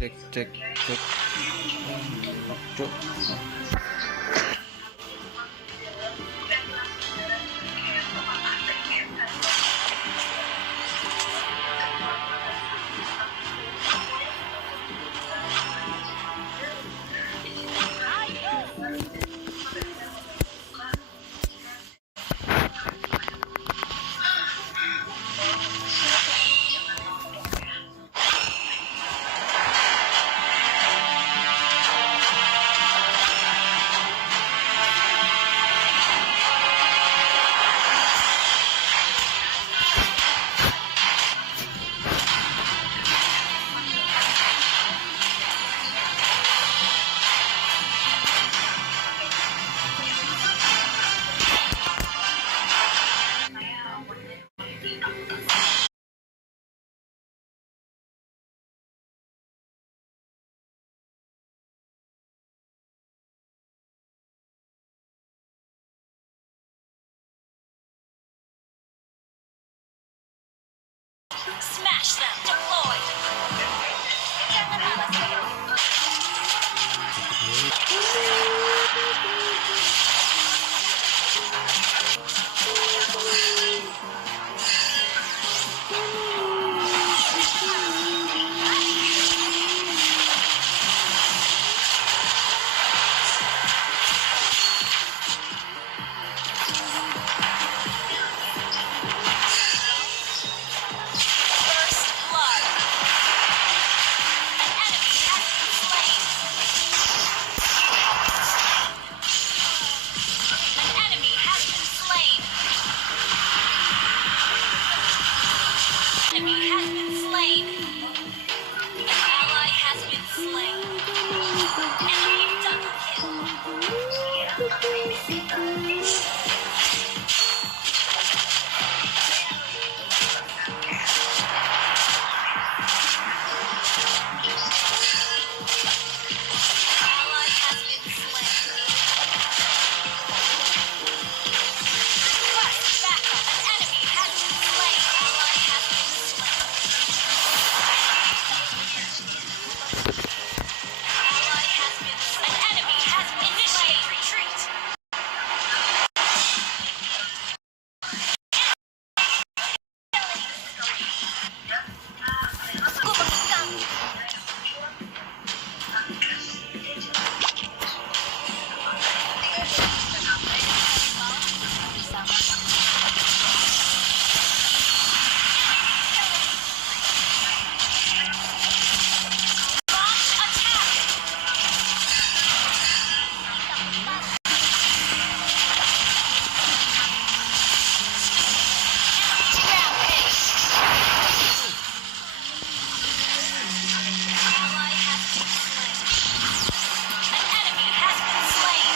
Cek cek cek. Cuk. Smash them, deployed. Jangan malas ya. First blood. An enemy has been slain. An enemy has been slain. Enemy has been slain. An ally has been slain. Enemy double kill. Ally has been slain. Request backup. An enemy has been slain. Ally has been slain. Ally has been slain. An enemy has been initiate retreat. Gumagam. Launch attack. Rampage. Ally has been slain. An enemy has been slain.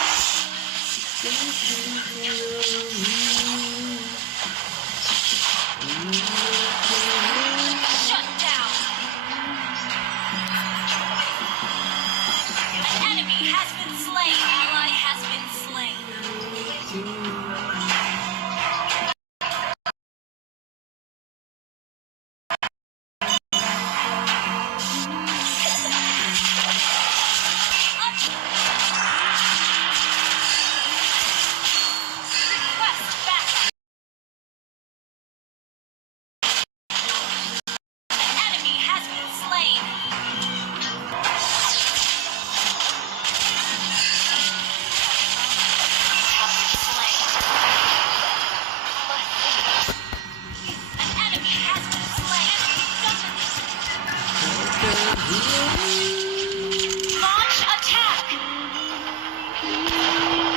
Shut down. An enemy has been slain. Ally has been slain. Request backup. An enemy has been slain. An enemy has been slain. Launch attack. An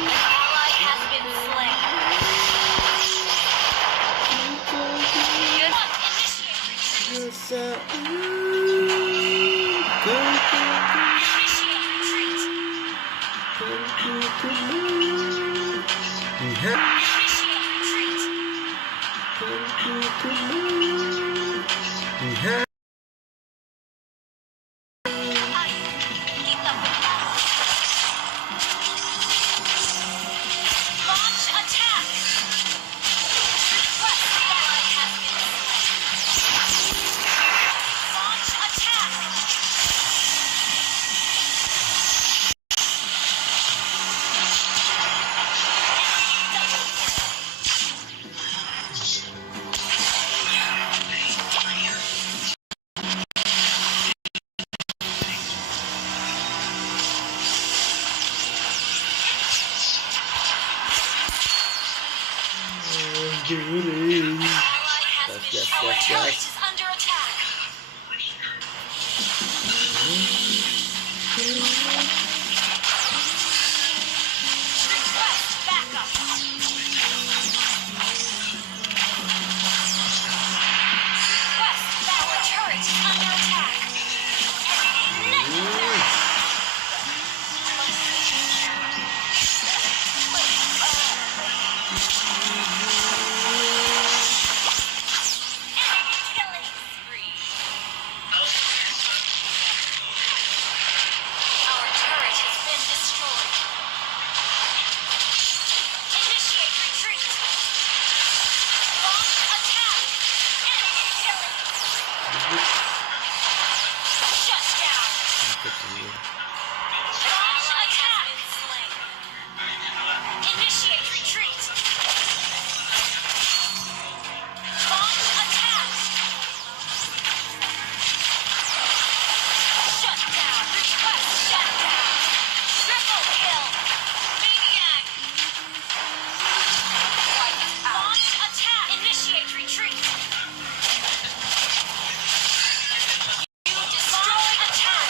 ally has been slain. You're not initiate retreat. Initiate retreat. Initiate retreat. Yürü. Ally has Yes, been yes, Our yes, turret yes. is under attack. Request backup. Request backup. Our turret is under attack. Enemy net. Enemy killing spree. Our turret has been destroyed. Initiate retreat. Launch attack. Enemy killing. Shut down. Launch attack. Initiate retreat. Launch attack. Shut down. Request shut down. Triple kill. Maniac. Launch attack. Initiate retreat. You destroy attack.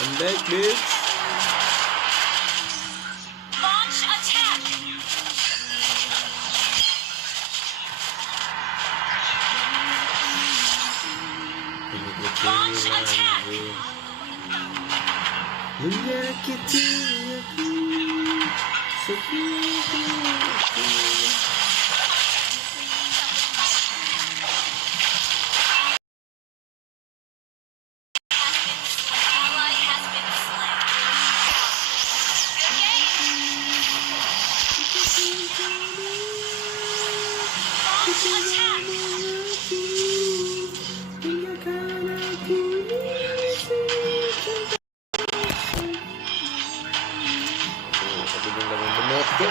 I'm back, bitch. Launch attack. Launch attack. Menyakiti aku sekuat. Ally has been slain. Good game. Launch attack. Go.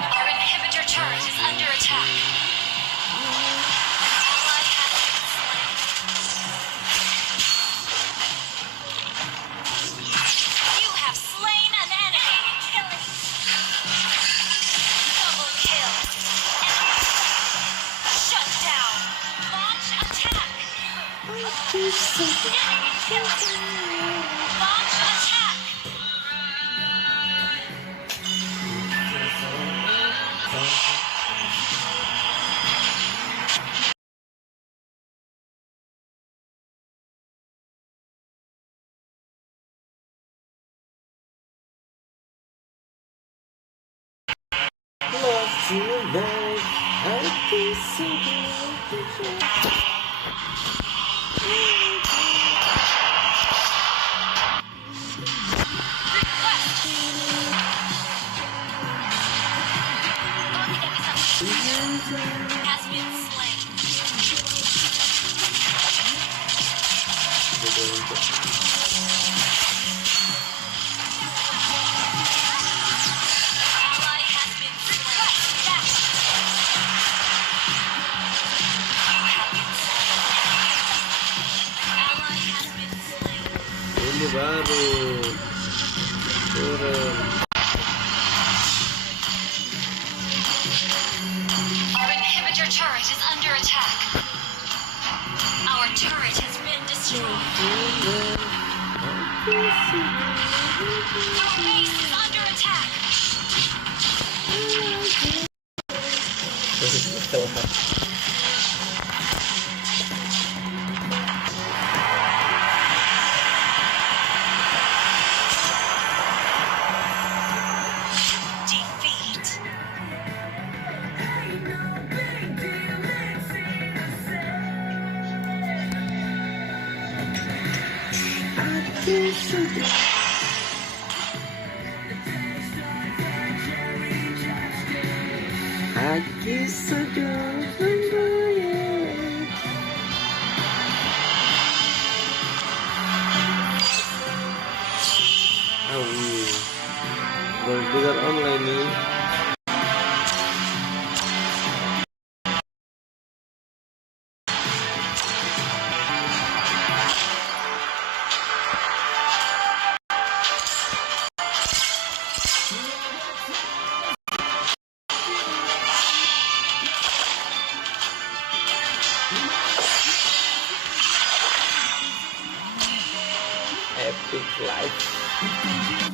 Our inhibitor turret is under attack. Ally has been slain. You have slain an enemy. Killing. Double kill. Shut down. Launch attack. Enemy killing. Launch attack. Love tonight. I can see Has been slain. Ally has been slain. You have been slain. Ally has been slain. Ini baru turun. Our inhibitor turret is under attack. Our turret has been destroyed. Our base is under attack. Defeat. Aqui sedang bergoyang. Bigger online nih. Epic life.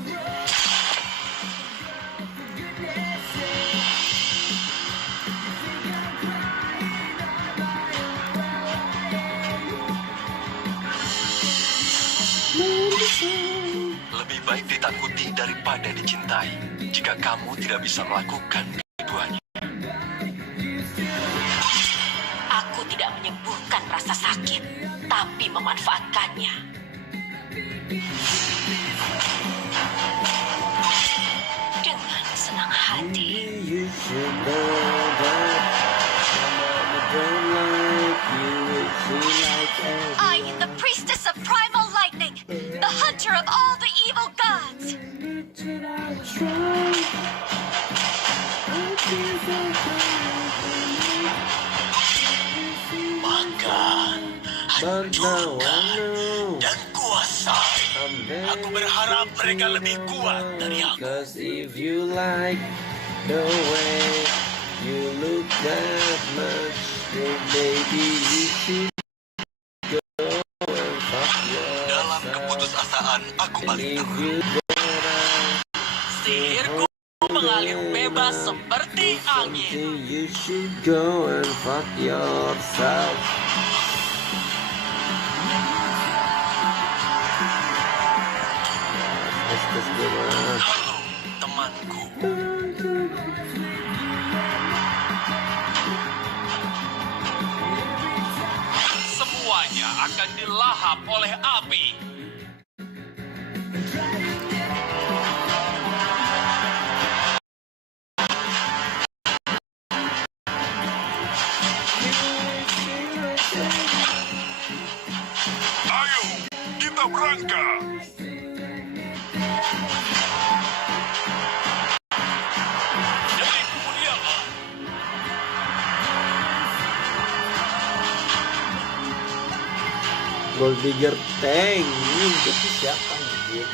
Lebih baik ditakuti daripada dicintai jika kamu tidak bisa melakukan keduanya. Aku tidak menyembuhkan rasa sakit, tapi memanfaatkannya. Dengan senang hati. You should know that someone don't like you, she likes everyone. I, the priestess of primal lightning, the hunter of all the evil gods. Makan, But now I know dan kuasai. I'm very Aku berharap mereka lebih kuat dari aku. Cause if you like the way you look that much, then maybe you should go and fuck Dalam yourself. keputusasaan, aku And balik if terus. you gonna Sihirku mengalir bebas seperti angin. something, you should go and fuck yourself. Estes gimana? Halo, temanku. Semuanya akan dilahap oleh api. Ayo, kita berangkat. Jadi kemuliaan. Gold Digger Tank ini itu siapa anjir?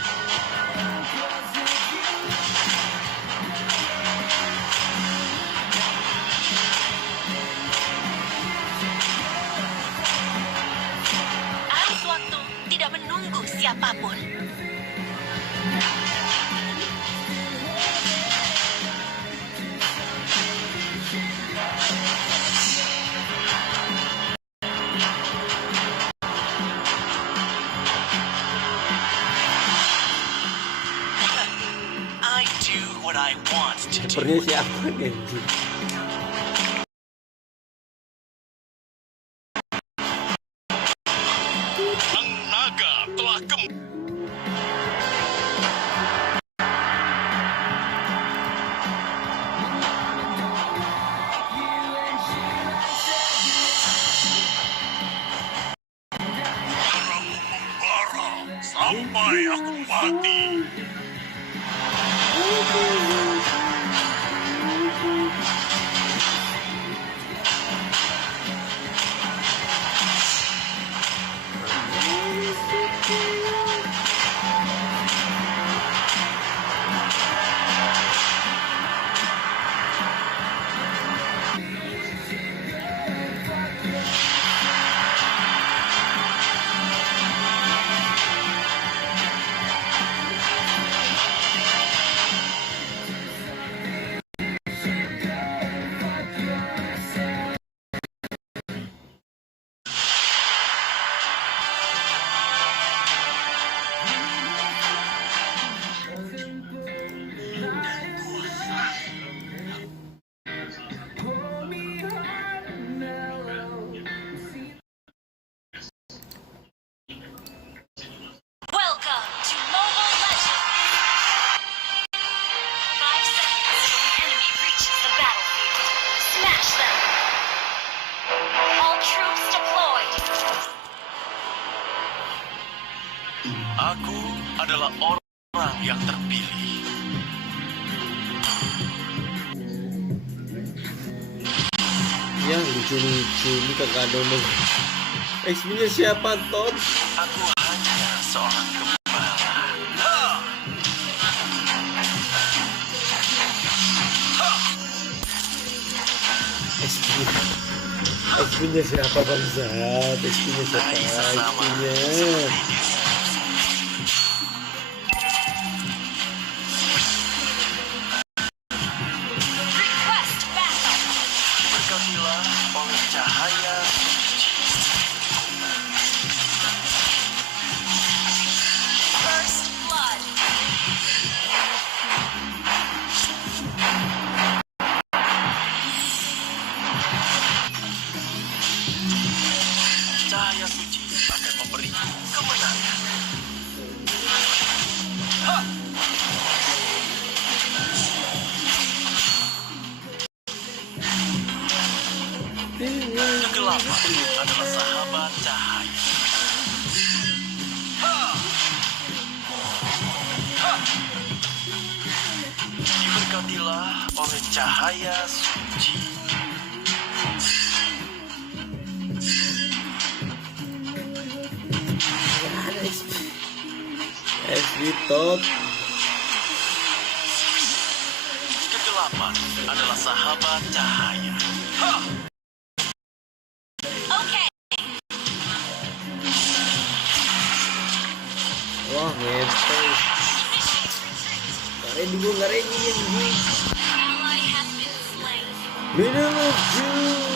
Arus waktu tidak menunggu siapapun. I do what I want to do. Sepertinya siapa nih anjir? Sang naga telah kembali. Sampai aku mati. Welcome to Mobile Legends. 5 seconds till the enemy reaches the battlefield. Smash them. All troops deployed. Aku adalah orang yang terpilih. Ya lucu-lucu ini kakak Dono. XP-nya siapa Tom? Aku hanya seorang gembala. XP-nya siapa bangsat? XP-nya siapa? XP-nya. Request backup. Diberkatilah oleh cahaya suci. First blood. Cahaya suci akan memberiku kemenangan. Kegelapan adalah sahabat cahaya. Diberkatilah oleh cahaya suci. XP top. Kegelapan adalah sahabat cahaya. Okay. Wah ngeteng. Initiate retreat. Gak ready yang gue. Ally has been slain. Middle of June,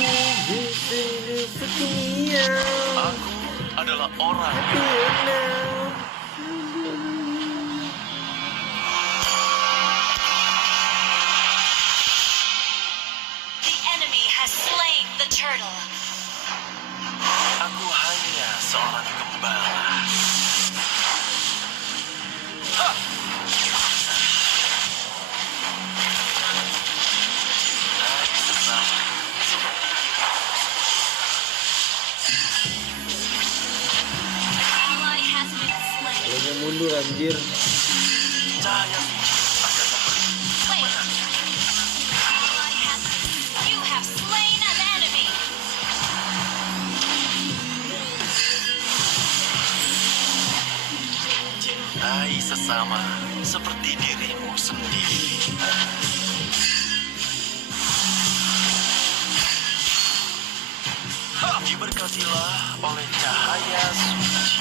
this is the fucking year. Aku adalah orang Happy now. The enemy has slain the turtle. Aku hanya seorang gembala. Hari bersama seperti Ally has been slain. Kayaknya mundur anjir. cahaya suci akan memberi Wait. Ally has. You have slain an enemy. cintai sesama seperti dirimu sendiri. Diberkatilah oleh cahaya suci.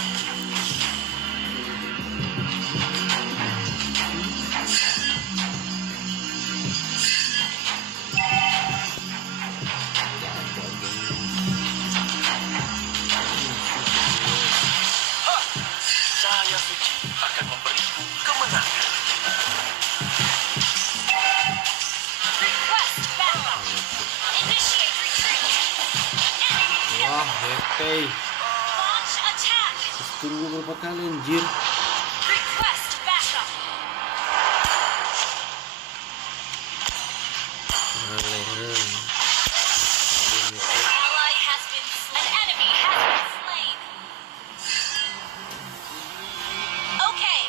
Cahaya suci akan memberiku kemenangan. Request backup. Initiate retreat. Enemy Wah happy. launch attack. Tunggu berapa kali anjir. Request backup. Ally has been slain. An enemy has been slain. Okay.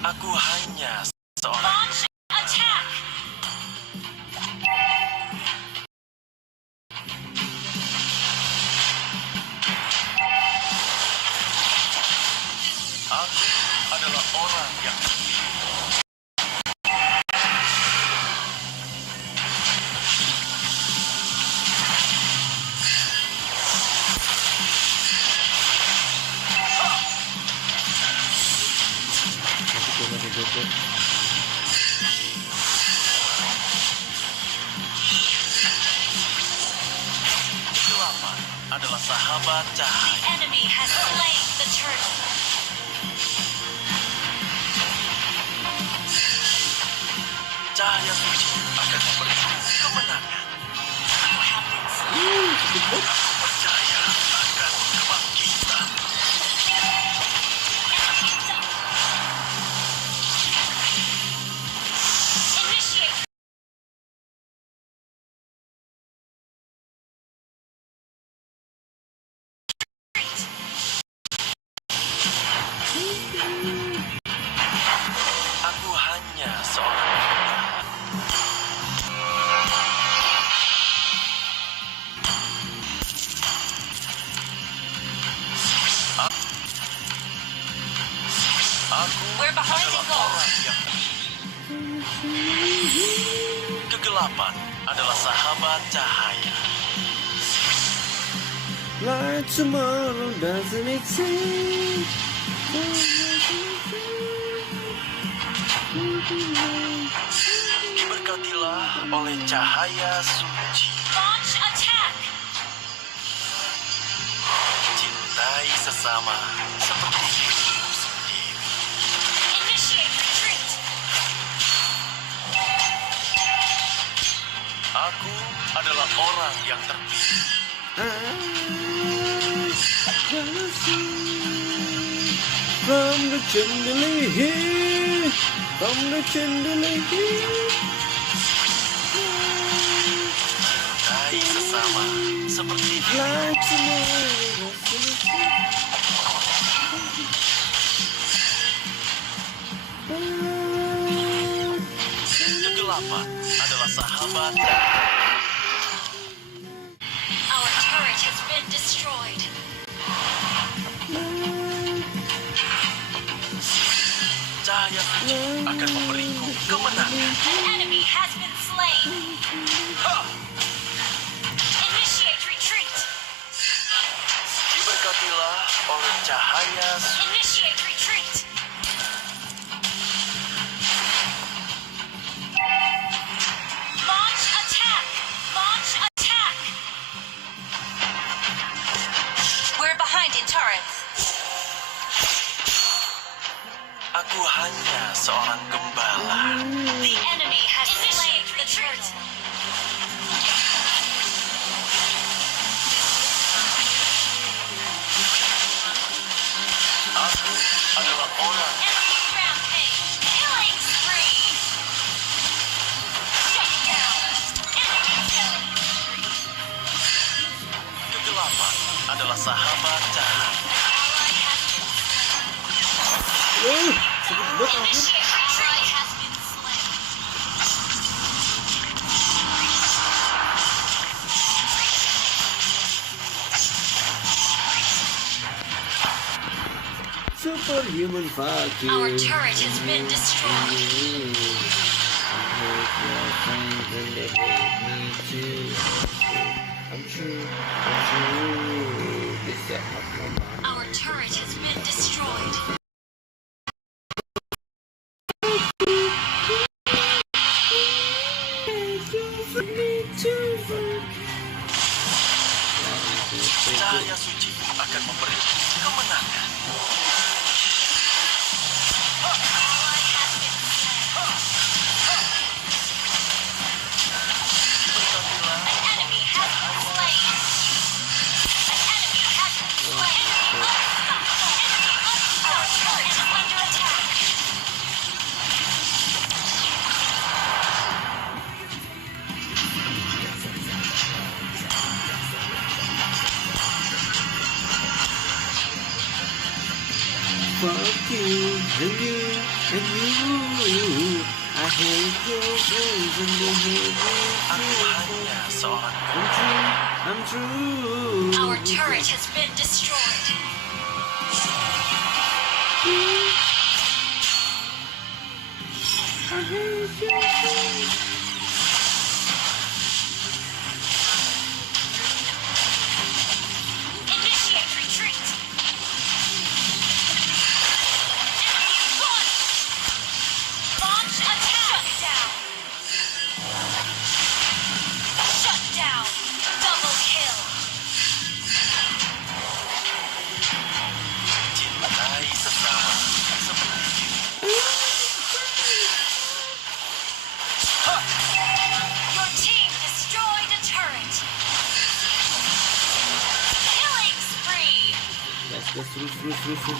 Aku hanya seorang Launch attack. Aku adalah orang yang kegelapan adalah sahabat cahaya. Enemy has slain the turtle. Cahaya suci akan memberiku kemenangan. You have been slain. Aku percaya akan kebangkitan. Enemy double. Initiate. Retreat. Aku hanya seorang gembala. Kegelapan adalah sahabat cahaya. Like tomorrow doesn't exist. Diberkatilah oleh cahaya suci. Launch attack! Cintai sesama seperti dirimu sendiri. Initiate retreat! Aku adalah orang yang terpilih. From the chandelier, from the chandelier. Cintai sesama seperti dirimu. Like tomorrow doesn't exist. Kegelapan adalah sahabat. Our turret has been destroyed. Cahaya suci akan memberiku kemenangan. An enemy has been slain. Ha! Initiate retreat! Diberkatilah oleh cahaya suci. Initiate retreat! Launch attack! Launch attack! We're behind in turrets. Aku hanya seorang gembala. The enemy has slain the turret. Aku adalah orang. Enemy rampage. Killing spree. Shut down. Enemy killing spree. Kegelapan adalah sahabat cahaya. Ally has been Sakit banget aku. Initiate retreat has been slain. Superhuman fucking. Our turret has been destroyed. I hate your friends and they hate me too. I'm true. Bisa apa Our turret has been destroyed. Cahaya suci akan memberiku kemenangan. Diberkatilah An enemy has been slain. An enemy has been slain. Our turret is under attack. fuck you and you and you. I hate your friends and they hate me aku too. hanya seorang I'm true. Our turret has been destroyed. I hate your friends. Initiate retreat. Enemy launch. Launch attack. Shut down. Double kill. cintai sesama seperti dirimu. Your team destroyed a turret. Killing spree. Let's terus.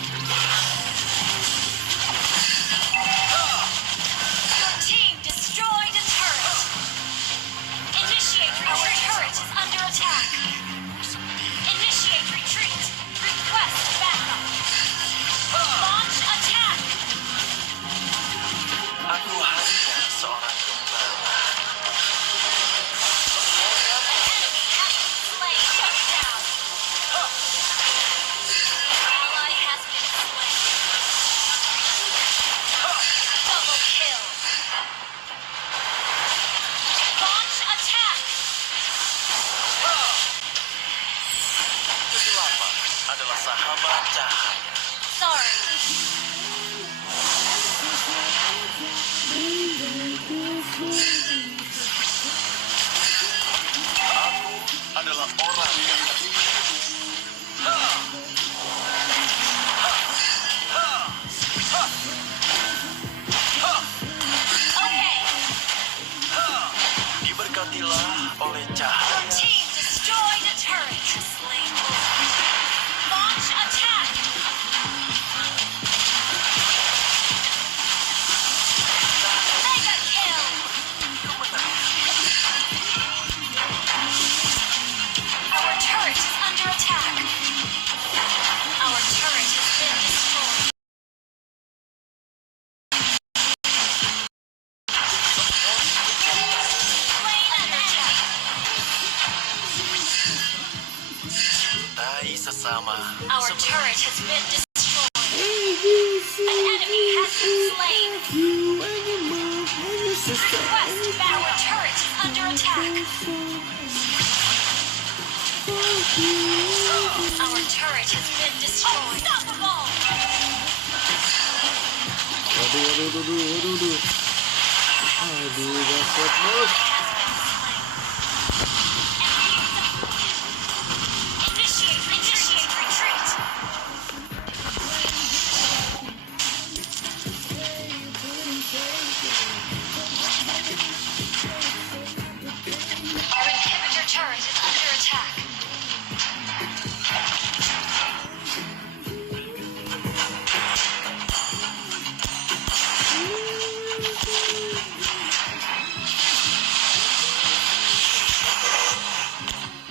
Your team destroyed a turret. Initiate retreat. Our turret is under attack. Initiate retreat. Request backup. Launch attack. Aku hanya seorang gembala. An enemy has been slain. Shut down. Ally has been slain. cahaya. team destroyed a turret. Slain. Launch attack. Mega kill. Our turret is under attack. Our turret has been destroyed. Slain an enemy. Cintai sesama. Our Seperti turret has been destroyed. An enemy has been slain. Request back. Our turret is under attack. Our turret has been destroyed. Unstoppable. Waduh. Aduh, dapet bos. Initiate retreat. Our inhibitor turret is under attack.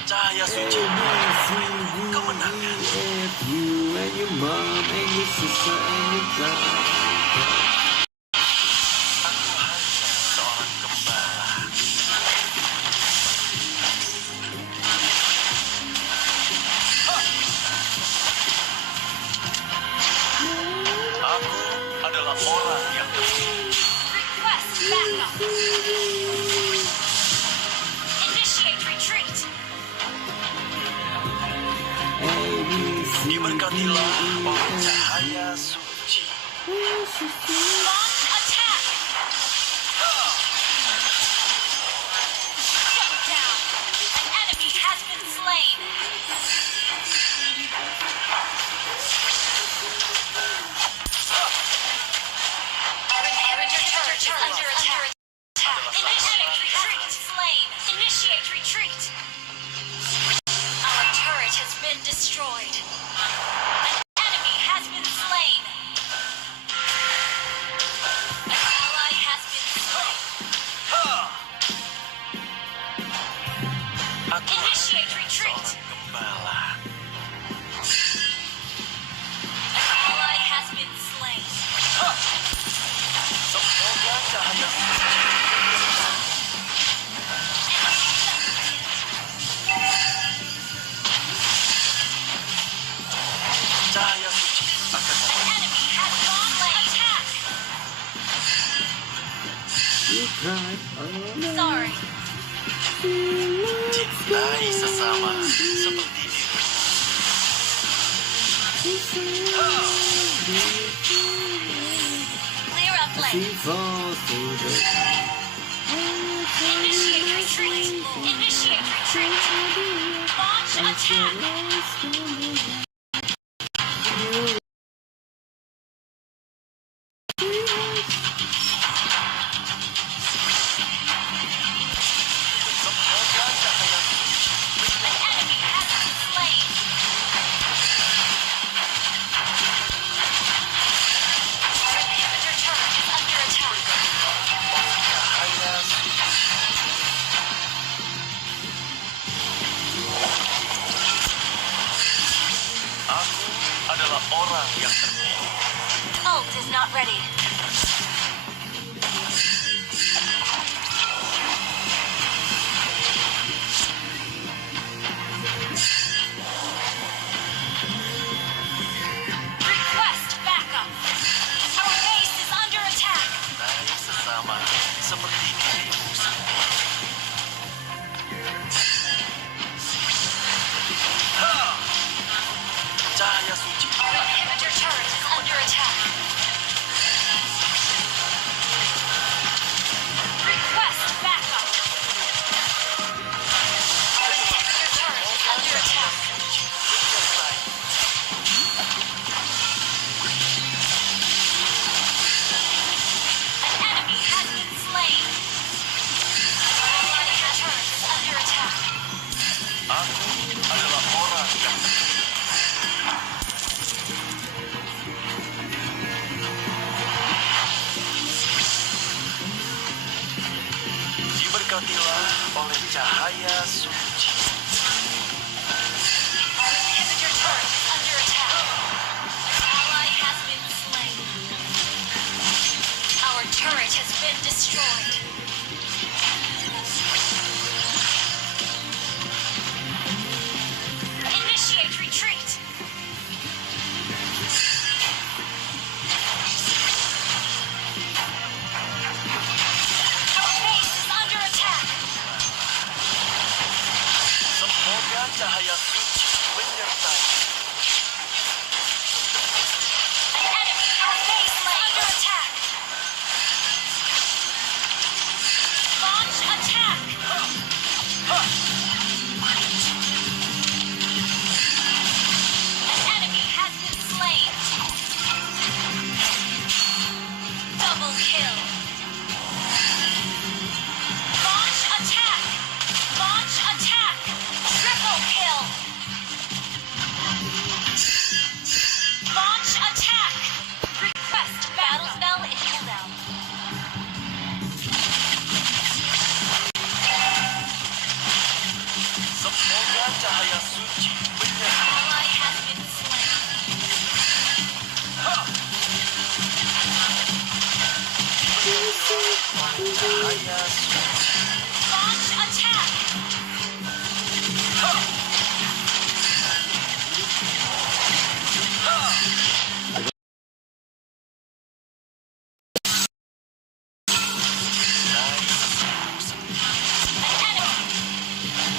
cahaya suci. Kemenangan. You and your mom and your sister and your brother. Aku hanya seorang gembala. Aku adalah orang yang terpilih. Request backup. Initiate retreat. Diberkatilah oleh cahaya suci. Launch attack. Shut down. An enemy has been slain. Our inhibitor turret is under attack. Initiate retreat. Slain. Initiate retreat. Our turret has been destroyed. An enemy has been slain. An ally has been slain. Aku Initiate hanya retreat. seorang gembala. An ally has been slain. Semoga cahaya suci. Cahaya suci akan An enemy has gone late. Attack. You cried alone. Sorry. cintai sesama seperti diri. Clear up lane. Initiate retreat. Initiate retreat. Launch attack. Semoga cahaya suci. An enemy has been slain. Our inhibitor turret is under attack. Cahaya suci. Aku adalah orang yang terpilih. Ult is not ready. Request backup. Our base is under attack. Cintai sesama seperti dirimu sendiri. Cahaya suci. Our inhibitor turret is under attack. Aku adalah orang yang diberkatilah oleh cahaya suci. Our inhibitor turret is under attack. An ally has been slain. Our turret has been destroyed. Initiate retreat. Our base is under attack. Semoga cahaya suci menyertai. An enemy, our base is under attack. Launch attack. An enemy has been slain. Double kill. Launch attack. Launch attack. Triple kill. Launch attack. Request battle spell in cooldown. Semoga cahaya suci menyertai. Ally has been slain. Cahaya suci. Launch attack.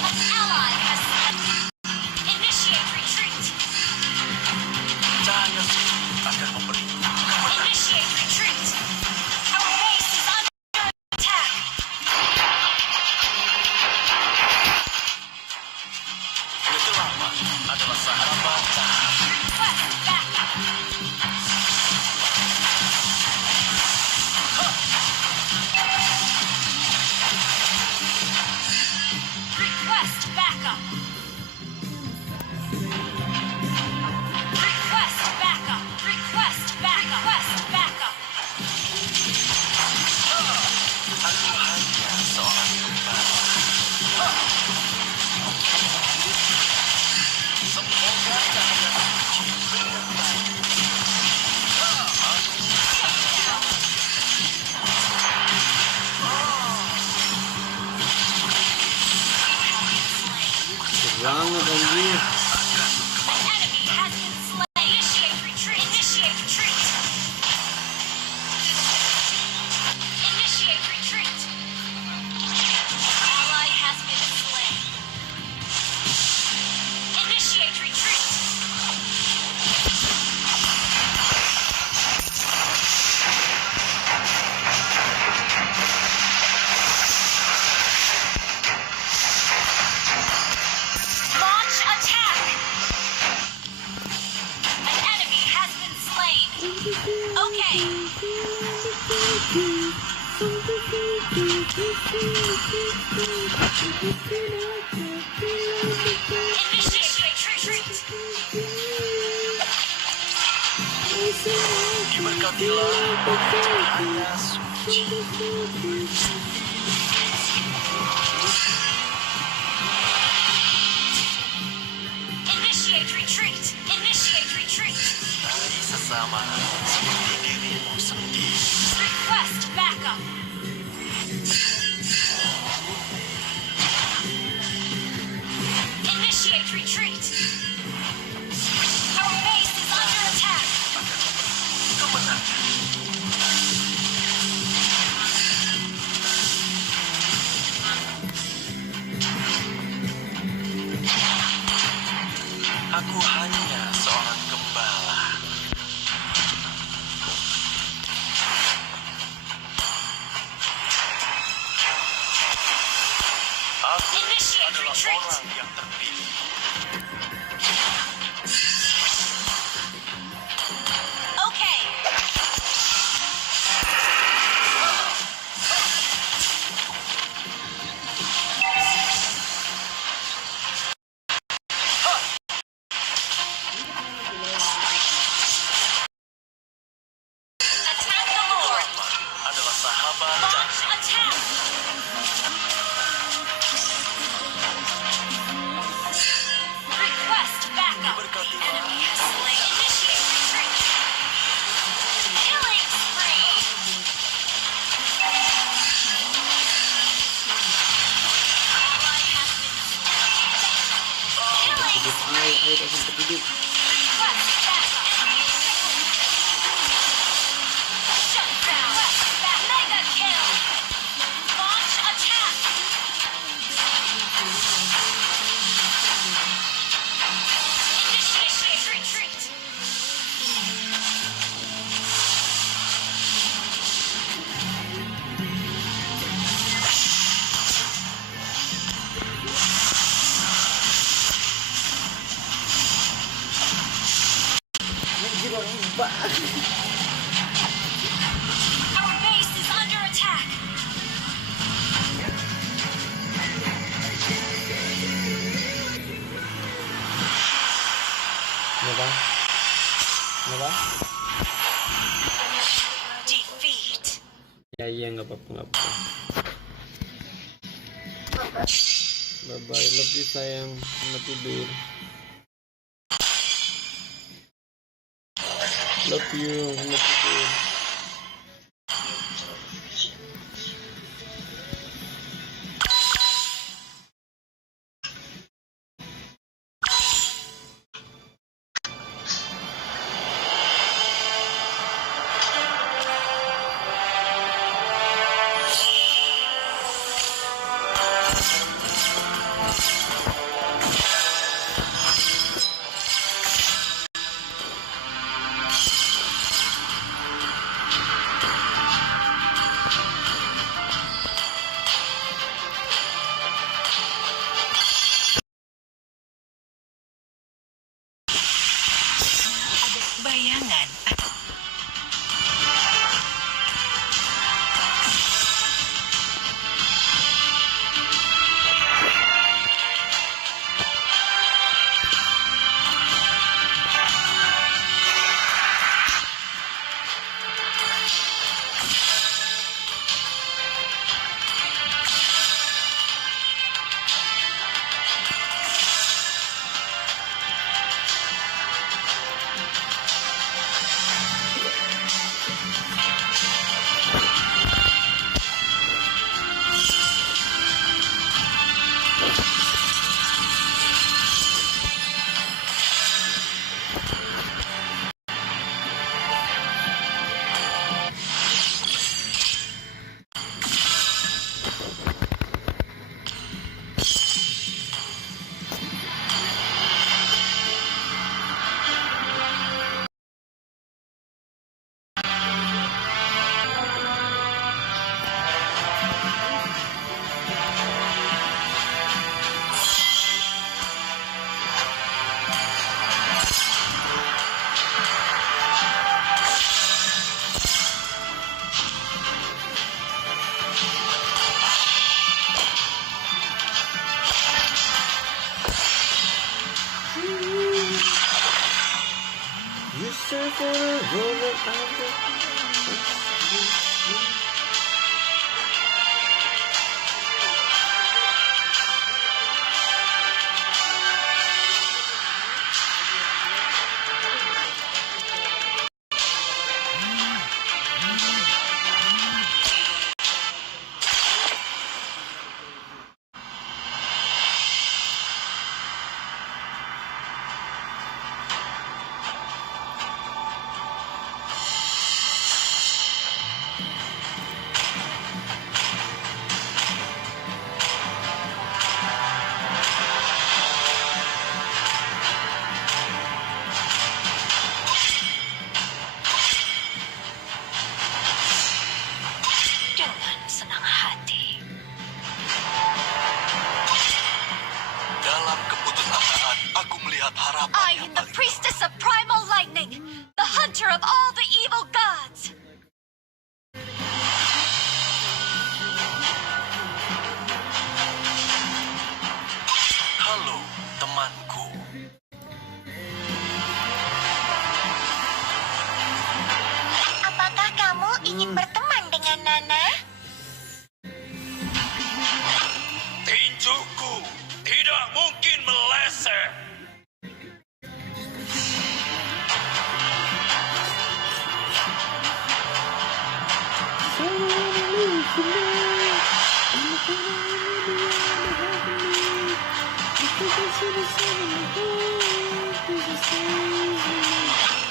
An ally has initiate retreat. Cahaya suci akan memberi Initiate retreat. Our base is under attack. kegelapan adalah sahabat cahaya. Request backup. Request backup. Request backup. Request backup. Request backup. Aku hanya seorang pembala. Semoga cahaya suci menyertai. Banget anjir. An enemy has been slain. Initiate retreat. Initiate retreat. Initiate retreat. Ally has been slain. Initiate retreat. Launch attack. An enemy has been slain. Okay. Initiate retreat. Diberkatilah oleh cahaya suci. Initiate retreat. Initiate retreat. Dari sesama seperti dirimu sendiri. Request backup. Initiate retreat. Our base is under attack. Kemenangan. Aku hanya seorang gembala. Aku Initiate adalah retreat. orang yang terpilih. hidup, ayo tak sempat hidup. Shut down. Mega kill. Launch attack. Initiate retreat. Anjir orang mbak. Our base is under attack. Kenapa? Kenapa? Defeat. Ya iya nggak apa-apa. Bye bye, love you sayang, selamat tidur. Love you, selamat tidur. Bayangan. You serve for a roller coaster.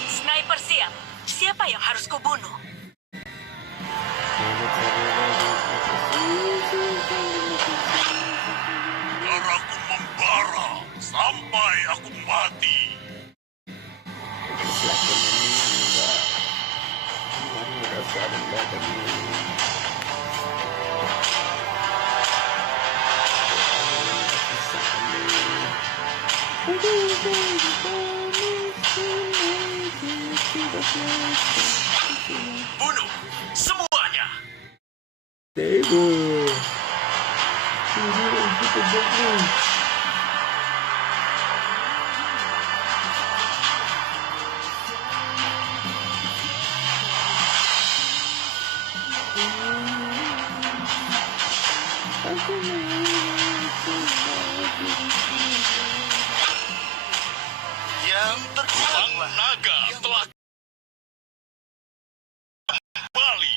Sniper siap. Siapa yang harus kubunuh? Darahku membara sampai aku mati. Bunuh semuanya. Table. Yang terkuat naga telah kembali.